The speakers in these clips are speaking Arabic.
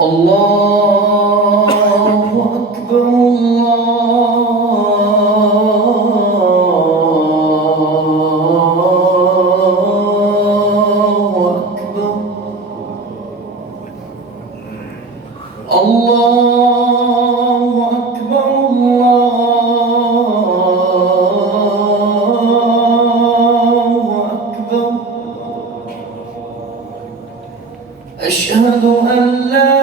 الله أكبر الله أكبر الله أكبر الله أكبر أشهد أن لا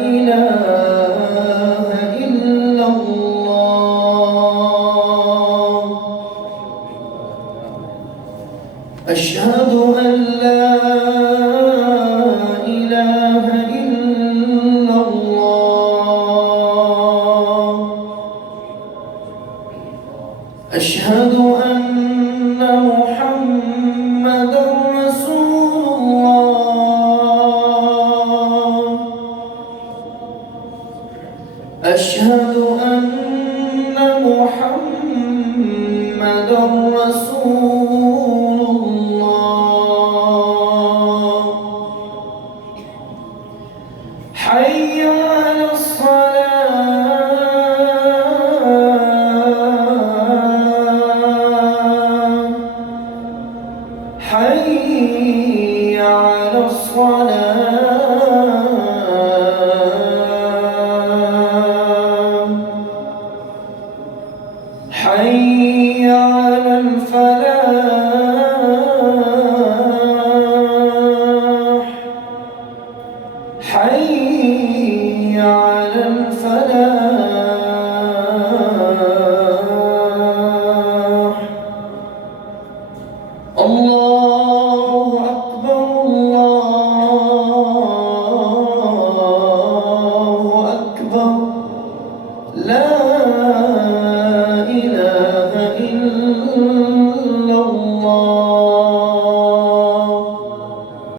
إله إلا الله أشهد أن لا إله إلا الله أشهد أن محمدًا رسول الله أشهد أن محمدًا رسول الله حي على الصلاة حي على الصلاة حي على الفلاح حي على الفلاح الله أكبر الله أكبر لا إله إلا الله